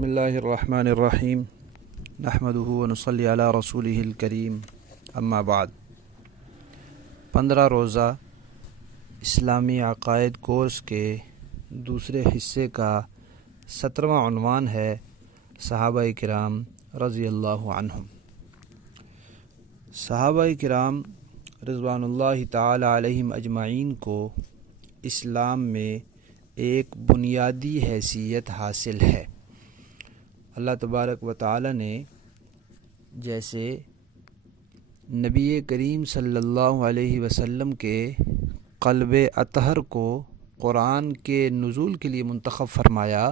بسم اللہ الرحمن الرحیم نحمدہ ونصلی علی رسولہ الکریم اما بعد 15 روزہ اسلامی عقائد کورس کے دوسرے حصے کا 17واں عنوان ہے صحابہ کرام رضی اللہ عنہم۔ صحابہ کرام رضوان اللہ تعالی علیہم اجمعین کو اسلام میں ایک بنیادی حیثیت حاصل ہے۔ اللہ تبارک و تعالی نے جیسے نبی کریم صلی اللہ علیہ وسلم کے قلب اطہر کو قرآن کے نزول کے لیے منتخب فرمایا،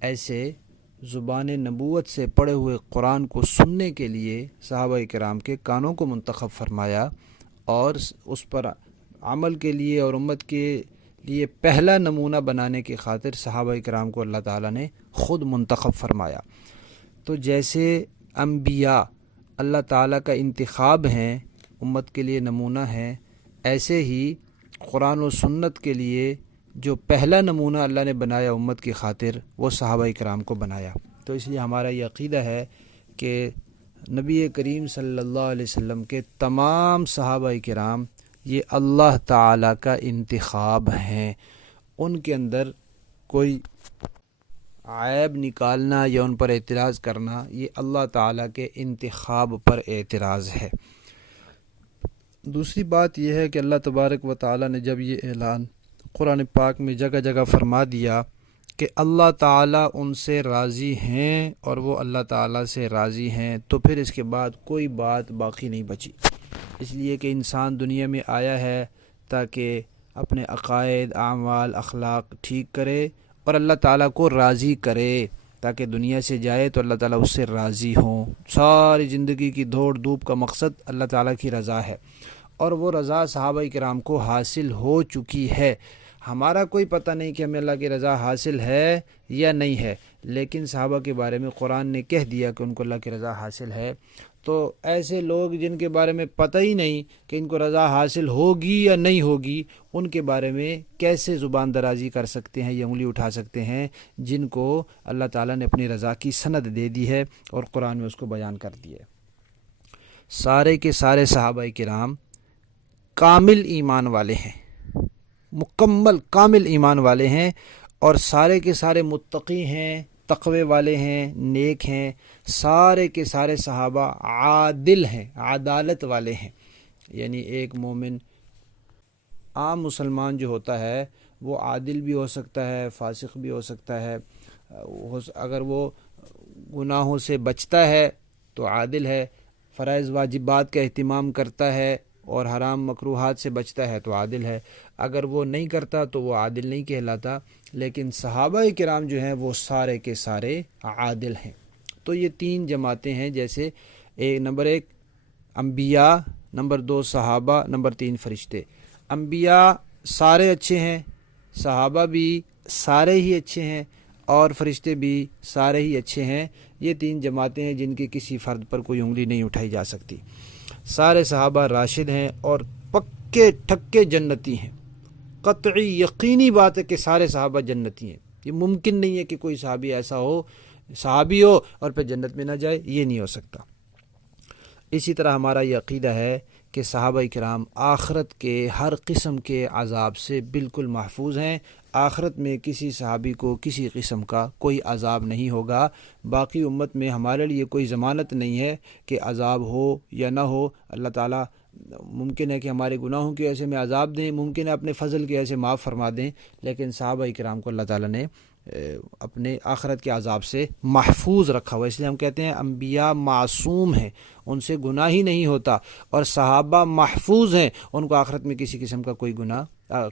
ایسے زبان نبوت سے پڑھے ہوئے قرآن کو سننے کے لیے صحابہ کرام کے کانوں کو منتخب فرمایا، اور اس پر عمل کے لیے اور امت کے لیے پہلا نمونہ بنانے کی خاطر صحابہ کرام کو اللہ تعالیٰ نے خود منتخب فرمایا۔ تو جیسے انبیاء اللہ تعالیٰ کا انتخاب ہیں، امت کے لیے نمونہ ہیں، ایسے ہی قرآن و سنت کے لیے جو پہلا نمونہ اللہ نے بنایا امت کی خاطر، وہ صحابہ کرام کو بنایا۔ تو اس لیے ہمارا یہ عقیدہ ہے کہ نبی کریم صلی اللہ علیہ وسلم کے تمام صحابہ کرام یہ اللہ تعالیٰ کا انتخاب ہیں، ان کے اندر کوئی عیب نکالنا یا ان پر اعتراض کرنا یہ اللہ تعالیٰ کے انتخاب پر اعتراض ہے۔ دوسری بات یہ ہے کہ اللہ تبارک و تعالیٰ نے جب یہ اعلان قرآن پاک میں جگہ جگہ فرما دیا کہ اللہ تعالیٰ ان سے راضی ہیں اور وہ اللہ تعالیٰ سے راضی ہیں، تو پھر اس کے بعد کوئی بات باقی نہیں بچی، اس لیے کہ انسان دنیا میں آیا ہے تاکہ اپنے عقائد، اعمال، اخلاق ٹھیک کرے اور اللہ تعالیٰ کو راضی کرے، تاکہ دنیا سے جائے تو اللہ تعالیٰ اس سے راضی ہوں۔ ساری زندگی کی دوڑ دھوپ کا مقصد اللہ تعالیٰ کی رضا ہے، اور وہ رضا صحابہ کرام کو حاصل ہو چکی ہے۔ ہمارا کوئی پتہ نہیں کہ ہمیں اللہ کی رضا حاصل ہے یا نہیں ہے، لیکن صحابہ کے بارے میں قرآن نے کہہ دیا کہ ان کو اللہ کی رضا حاصل ہے۔ تو ایسے لوگ جن کے بارے میں پتہ ہی نہیں کہ ان کو رضا حاصل ہوگی یا نہیں ہوگی، ان کے بارے میں کیسے زبان درازی کر سکتے ہیں یا انگلی اٹھا سکتے ہیں، جن کو اللہ تعالیٰ نے اپنی رضا کی سند دے دی ہے اور قرآن میں اس کو بیان کر دیا ہے۔ سارے کے سارے صحابہ کرام کامل ایمان والے ہیں، مکمل کامل ایمان والے ہیں، اور سارے کے سارے متقی ہیں، تقوی والے ہیں، نیک ہیں۔ سارے کے سارے صحابہ عادل ہیں، عدالت والے ہیں، یعنی ایک مومن عام مسلمان جو ہوتا ہے وہ عادل بھی ہو سکتا ہے، فاسق بھی ہو سکتا ہے، اگر وہ گناہوں سے بچتا ہے تو عادل ہے، فرائض واجبات کا اہتمام کرتا ہے اور حرام مکروہات سے بچتا ہے تو عادل ہے، اگر وہ نہیں کرتا تو وہ عادل نہیں کہلاتا۔ لیکن صحابہ کرام جو ہیں وہ سارے کے سارے عادل ہیں۔ تو یہ تین جماعتیں ہیں، جیسے نمبر 1 انبیاء، نمبر 2 صحابہ، نمبر 3 فرشتے۔ انبیاء سارے اچھے ہیں، صحابہ بھی سارے ہی اچھے ہیں، اور فرشتے بھی سارے ہی اچھے ہیں۔ یہ تین جماعتیں ہیں جن کی کسی فرد پر کوئی انگلی نہیں اٹھائی جا سکتی۔ سارے صحابہ راشد ہیں اور پکے ٹھکے جنتی ہیں، قطعی یقینی بات ہے کہ سارے صحابہ جنتی ہیں۔ یہ ممکن نہیں ہے کہ کوئی صحابی ایسا ہو، صحابی ہو اور پھر جنت میں نہ جائے، یہ نہیں ہو سکتا۔ اسی طرح ہمارا یہ عقیدہ ہے کہ صحابہ کرام آخرت کے ہر قسم کے عذاب سے بالکل محفوظ ہیں۔ آخرت میں کسی صحابی کو کسی قسم کا کوئی عذاب نہیں ہوگا۔ باقی امت میں ہمارے لیے کوئی ضمانت نہیں ہے کہ عذاب ہو یا نہ ہو۔ اللہ تعالیٰ ممکن ہے کہ ہمارے گناہوں کی وجہ سے میں عذاب دیں، ممکن ہے اپنے فضل کی وجہ سے معاف فرما دیں، لیکن صحابہ کرام کو اللہ تعالیٰ نے اپنے آخرت کے عذاب سے محفوظ رکھا ہوا، اس لیے ہم کہتے ہیں انبیاء معصوم ہیں، ان سے گناہ ہی نہیں ہوتا، اور صحابہ محفوظ ہیں، ان کو آخرت میں کسی قسم کا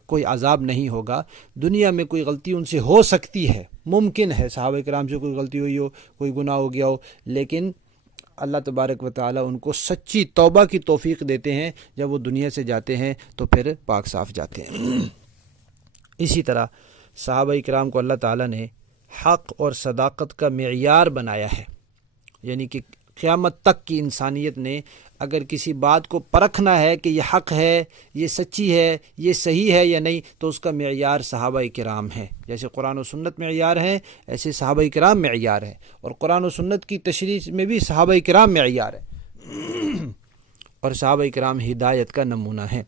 کوئی عذاب نہیں ہوگا۔ دنیا میں کوئی غلطی ان سے ہو سکتی ہے، ممکن ہے صحابہ کرام سے کوئی غلطی ہوئی ہو، کوئی گناہ ہو گیا ہو، لیکن اللہ تبارک و تعالیٰ ان کو سچی توبہ کی توفیق دیتے ہیں، جب وہ دنیا سے جاتے ہیں تو پھر پاک صاف جاتے ہیں۔ اسی طرح صحابہ کرام کو اللہ تعالیٰ نے حق اور صداقت کا معیار بنایا ہے، یعنی کہ قیامت تک کی انسانیت نے اگر کسی بات کو پرکھنا ہے کہ یہ حق ہے، یہ سچی ہے، یہ صحیح ہے یا نہیں، تو اس کا معیار صحابہ کرام ہے۔ جیسے قرآن و سنت معیار ہے، ایسے صحابہ کرام معیار ہے، اور قرآن و سنت کی تشریح میں بھی صحابہ کرام معیار ہے، اور صحابہ کرام ہدایت کا نمونہ ہے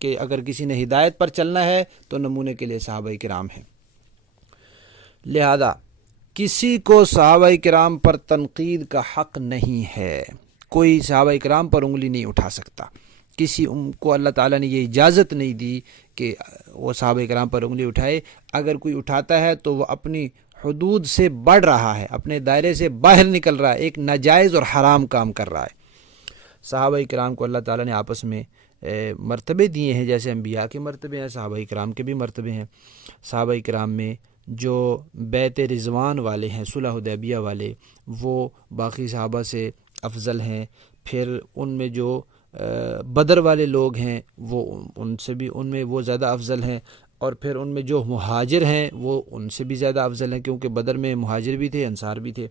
کہ اگر کسی نے ہدایت پر چلنا ہے تو نمونے کے لیے صحابہ کرام ہیں۔ لہذا کسی کو صحابہ کرام پر تنقید کا حق نہیں ہے، کوئی صحابہ کرام پر انگلی نہیں اٹھا سکتا، کسی کو اللہ تعالیٰ نے یہ اجازت نہیں دی کہ وہ صحابہ کرام پر انگلی اٹھائے۔ اگر کوئی اٹھاتا ہے تو وہ اپنی حدود سے بڑھ رہا ہے، اپنے دائرے سے باہر نکل رہا ہے، ایک ناجائز اور حرام کام کر رہا ہے۔ صحابہ کرام کو اللہ تعالیٰ نے آپس میں مرتبے دیے ہیں، جیسے انبیاء کے مرتبے ہیں، صحابہ کرام کے بھی مرتبے ہیں۔ صحابہ کرام میں جو بیعت رضوان والے ہیں، صلح حدیبیہ والے، وہ باقی صحابہ سے افضل ہیں۔ پھر ان میں جو بدر والے لوگ ہیں وہ ان میں وہ زیادہ افضل ہیں، اور پھر ان میں جو مہاجر ہیں وہ ان سے بھی زیادہ افضل ہیں، کیونکہ بدر میں مہاجر بھی تھے، انصار بھی تھے۔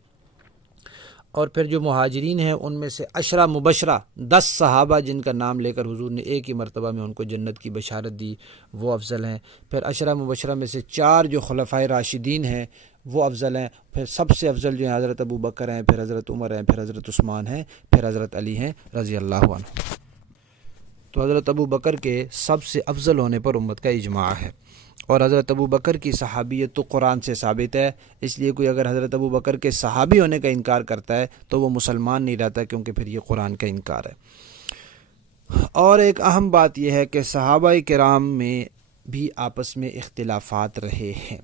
اور پھر جو مہاجرین ہیں ان میں سے 10 مبشرہ 10 صحابہ جن کا نام لے کر حضور نے ایک ہی مرتبہ میں ان کو جنت کی بشارت دی، وہ افضل ہیں۔ پھر 10 مبشرہ میں سے 4 جو خلفائے راشدین ہیں وہ افضل ہیں۔ پھر سب سے افضل جو ہیں حضرت ابو بکر ہیں، پھر حضرت عمر ہیں، پھر حضرت عثمان ہیں، پھر حضرت علی ہیں رضی اللہ عنہ۔ تو حضرت ابو بکر کے سب سے افضل ہونے پر امت کا اجماع ہے، اور حضرت ابو بکر کی صحابیت تو قرآن سے ثابت ہے، اس لیے کوئی اگر حضرت ابو بکر کے صحابی ہونے کا انکار کرتا ہے تو وہ مسلمان نہیں رہتا، کیونکہ پھر یہ قرآن کا انکار ہے۔ اور ایک اہم بات یہ ہے کہ صحابہ کرام میں بھی آپس میں اختلافات رہے ہیں،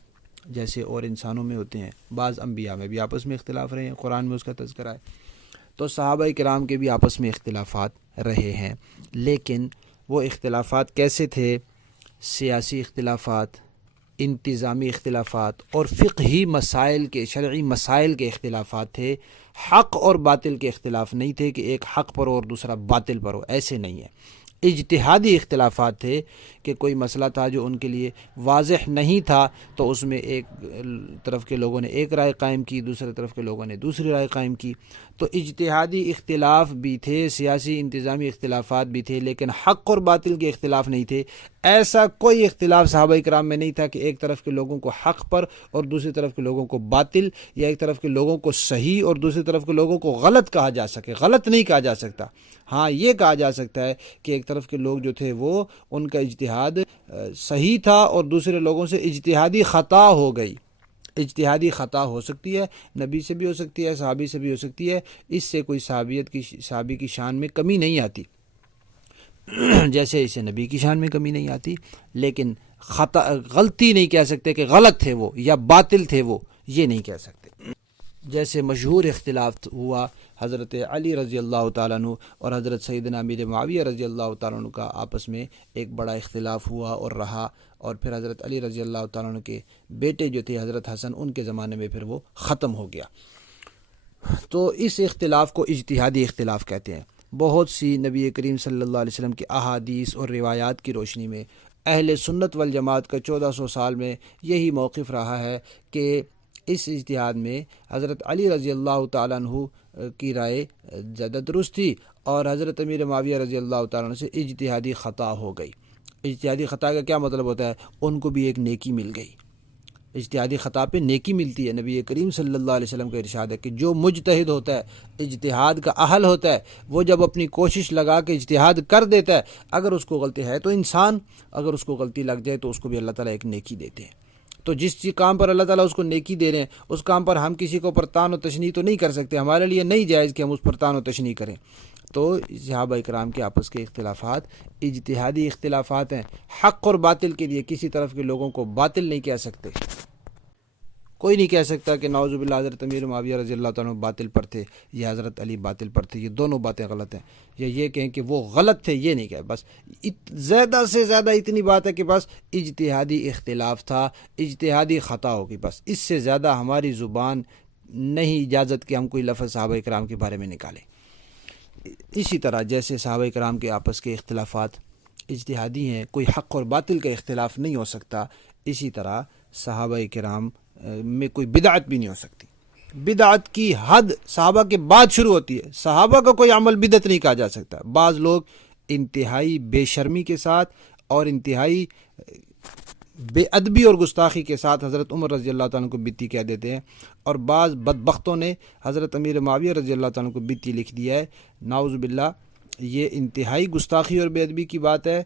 جیسے اور انسانوں میں ہوتے ہیں، بعض انبیاء میں بھی آپس میں اختلاف رہے ہیں، قرآن میں اس کا تذکرہ ہے۔ تو صحابہ کرام کے بھی آپس میں اختلافات رہے ہیں، لیکن وہ اختلافات کیسے تھے؟ سیاسی اختلافات، انتظامی اختلافات اور فقہی مسائل کے، شرعی مسائل کے اختلافات تھے، حق اور باطل کے اختلاف نہیں تھے کہ ایک حق پر ہو اور دوسرا باطل پر ہو، ایسے نہیں ہے۔ اجتہادی اختلافات تھے کہ کوئی مسئلہ تھا جو ان کے لیے واضح نہیں تھا، تو اس میں ایک طرف کے لوگوں نے ایک رائے قائم کی، دوسرے طرف کے لوگوں نے دوسری رائے قائم کی۔ تو اجتہادی اختلاف بھی تھے، سیاسی انتظامی اختلافات بھی تھے، لیکن حق اور باطل کے اختلاف نہیں تھے۔ ایسا کوئی اختلاف صحابہ کرام میں نہیں تھا کہ ایک طرف کے لوگوں کو حق پر اور دوسری طرف کے لوگوں کو باطل، یا ایک طرف کے لوگوں کو صحیح اور دوسری طرف کے لوگوں کو غلط کہا جا سکے۔ غلط نہیں کہا جا سکتا، ہاں یہ کہا جا سکتا ہے کہ ایک طرف کے لوگ جو تھے وہ ان کا اجتہاد صحیح تھا اور دوسرے لوگوں سے اجتہادی خطا ہو گئی۔ اجتہادی خطا ہو سکتی ہے، نبی سے بھی ہو سکتی ہے، صحابی سے بھی ہو سکتی ہے، اس سے کوئی صحابی کی شان میں کمی نہیں آتی، جیسے اسے نبی کی شان میں کمی نہیں آتی، لیکن غلطی نہیں کہہ سکتے کہ غلط تھے وہ یا باطل تھے وہ، یہ نہیں کہہ سکتے۔ جیسے مشہور اختلاف ہوا حضرت علی رضی اللہ تعالیٰ عنہ اور حضرت سیدنا امیر معاویہ رضی اللہ تعالیٰ عنہ کا آپس میں ایک بڑا اختلاف ہوا اور رہا، اور پھر حضرت علی رضی اللہ تعالیٰ عنہ کے بیٹے جو تھے حضرت حسن، ان کے زمانے میں پھر وہ ختم ہو گیا۔ تو اس اختلاف کو اجتہادی اختلاف کہتے ہیں۔ بہت سی نبی کریم صلی اللہ علیہ وسلم کی احادیث اور روایات کی روشنی میں اہل سنت والجماعت کا 1400 سال میں یہی موقف رہا ہے کہ اس اجتہاد میں حضرت علی رضی اللہ تعالیٰ عنہ کی رائے زیادہ درست تھی، اور حضرت امیر معاویہ رضی اللہ تعالیٰ عنہ سے اجتہادی خطا ہو گئی۔ اجتہادی خطا کا کیا مطلب ہوتا ہے؟ ان کو بھی ایک نیکی مل گئی۔ اجتہادی خطا پہ نیکی ملتی ہے۔ نبی کریم صلی اللہ علیہ وسلم کا ارشاد ہے کہ جو مجتہد ہوتا ہے، اجتہاد کا اہل ہوتا ہے، وہ جب اپنی کوشش لگا کے اجتہاد کر دیتا ہے، اگر اس کو غلطی ہے تو انسان، اگر اس کو غلطی لگ جائے تو اس کو بھی اللہ تعالیٰ ایک نیکی دیتے ہیں۔ تو جس کام پر اللہ تعالیٰ اس کو نیکی دے رہے ہیں، اس کام پر ہم کسی کو پرتان و تشنیع تو نہیں کر سکتے، ہمارے لیے نہیں جائز کہ ہم اس پرتان و تشنیع کریں۔ تو صحابہ کرام کے آپس کے اختلافات اجتہادی اختلافات ہیں۔ حق اور باطل کے لیے کسی طرف کے لوگوں کو باطل نہیں کہہ سکتے۔ کوئی نہیں کہہ سکتا کہ نعوذ باللہ حضرت امیر معاویہ رضی اللہ تعالیٰ عنہ باطل پر تھے یا حضرت علی باطل پر تھے، یہ دونوں باتیں غلط ہیں، یا یہ کہیں کہ وہ غلط تھے، یہ نہیں کہے۔ بس زیادہ سے زیادہ اتنی بات ہے کہ بس اجتہادی اختلاف تھا، اجتہادی خطا ہوگی، بس اس سے زیادہ ہماری زبان نہیں اجازت کہ ہم کوئی لفظ صحابہ کرام کے بارے میں نکالیں۔ اسی طرح جیسے صحابہ کرام کے آپس کے اختلافات اجتہادی ہیں، کوئی حق اور باطل کا اختلاف نہیں ہو سکتا، اسی طرح صحابہ کرام میں کوئی بدعت بھی نہیں ہو سکتی۔ بدعت کی حد صحابہ کے بعد شروع ہوتی ہے. صحابہ کا کوئی عمل بدعت نہیں کہا جا سکتا. بعض لوگ انتہائی بے شرمی کے ساتھ اور انتہائی بے ادبی اور گستاخی کے ساتھ حضرت عمر رضی اللہ تعالیٰ کو بدعتی کہہ دیتے ہیں، اور بعض بدبختوں نے حضرت امیر معاویہ رضی اللہ تعالیٰ کو بدعتی لکھ دیا ہے. نعوذ باللہ، یہ انتہائی گستاخی اور بے ادبی کی بات ہے.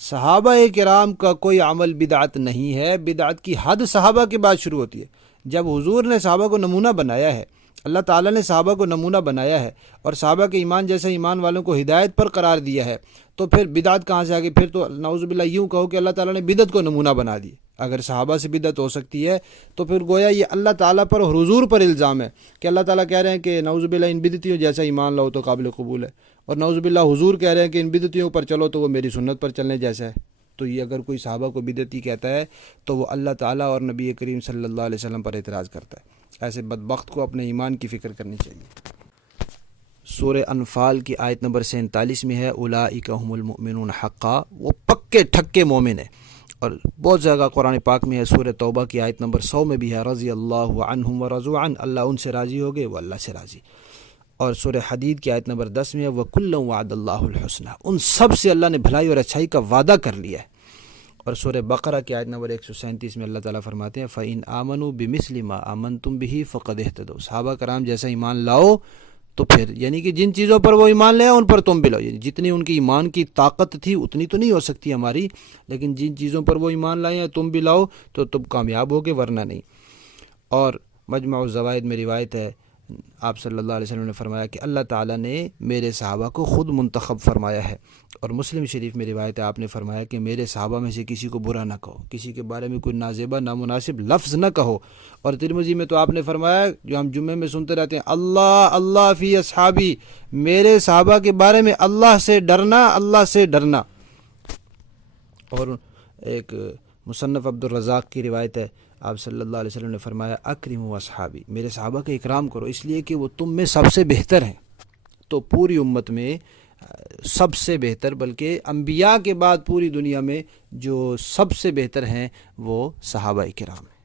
صحابہ کرام کا کوئی عمل بدعت نہیں ہے. بدعت کی حد صحابہ کے بعد شروع ہوتی ہے. جب حضور نے صحابہ کو نمونہ بنایا ہے، اللہ تعالیٰ نے صحابہ کو نمونہ بنایا ہے اور صحابہ کے ایمان جیسے ایمان والوں کو ہدایت پر قرار دیا ہے، تو پھر بدعت کہاں سے آگے؟ پھر تو نعوذ باللہ یوں کہو کہ اللہ تعالیٰ نے بدعت کو نمونہ بنا دی. اگر صحابہ سے بدعت ہو سکتی ہے تو پھر گویا یہ اللہ تعالیٰ پر اور حضور پر الزام ہے کہ اللہ تعالیٰ کہہ رہے ہیں کہ نعوذ باللہ ان بدعتیوں جیسا ایمان لاؤ تو قابل قبول ہے، اور نعوذ باللہ حضور کہہ رہے ہیں کہ ان بدعتیوں پر چلو تو وہ میری سنت پر چلنے جیسا ہے. تو یہ اگر کوئی صحابہ کو بدعتی کہتا ہے تو وہ اللہ تعالیٰ اور نبی کریم صلی اللہ علیہ وسلم پر اعتراض کرتا ہے. ایسے بدبخت کو اپنے ایمان کی فکر کرنی چاہیے. سورہ انفال کی آیت نمبر 47 میں ہے اولئک هم المؤمنون حقا، وہ پکے ٹھکے مومن ہیں. اور بہت جگہ قرآن پاک میں ہے. سورہ توبہ کی آیت نمبر 100 میں بھی ہے رضی اللہ عنہم ورضوا عنہ، اللہ ان سے راضی ہو گئے، وہ اللہ سے راضی. اور سورہ حدید کی آیت نمبر 10 میں ہے وَكُلًّا وَعَدَ اللَّهُ الْحُسْنَى، ان سب سے اللہ نے بھلائی اور اچھائی کا وعدہ کر لیا ہے. اور سورہ بقرہ کی آیت نمبر 137 میں اللہ تعالیٰ فرماتے ہیں فَإِنْ آمَنُوا بِمِثْلِ مَا آمَنْتُمْ بِهِ فَقَدِ اهْتَدَوْا، صحابہ کرام جیسا ایمان لاؤ تو پھر، یعنی کہ جن چیزوں پر وہ ایمان لے ان پر تم بھی لاؤ. یعنی جتنی ان کی ایمان کی طاقت تھی اتنی تو نہیں ہو سکتی ہماری، لیکن جن چیزوں پر وہ ایمان لائے ہیں تم بھی لاؤ تو تم کامیاب ہوگے، ورنہ نہیں. اور مجمع الزوائد میں روایت ہے، آپ صلی اللہ علیہ وسلم نے فرمایا کہ اللہ تعالیٰ نے میرے صحابہ کو خود منتخب فرمایا ہے. اور مسلم شریف میں روایت ہے، آپ نے فرمایا کہ میرے صحابہ میں سے کسی کو برا نہ کہو، کسی کے بارے میں کوئی نازیبا نامناسب لفظ نہ کہو. اور ترمذی میں تو آپ نے فرمایا، جو ہم جمعے میں سنتے رہتے ہیں، اللہ اللہ فی اصحابی، میرے صحابہ کے بارے میں اللہ سے ڈرنا، اللہ سے ڈرنا. اور ایک مصنف عبد الرزاق کی روایت ہے، آپ صلی اللہ علیہ وسلم نے فرمایا اکرموا اصحابی، میرے صحابہ کا اکرام کرو، اس لیے کہ وہ تم میں سب سے بہتر ہیں. تو پوری امت میں سب سے بہتر، بلکہ انبیاء کے بعد پوری دنیا میں جو سب سے بہتر ہیں وہ صحابہ کرام ہیں.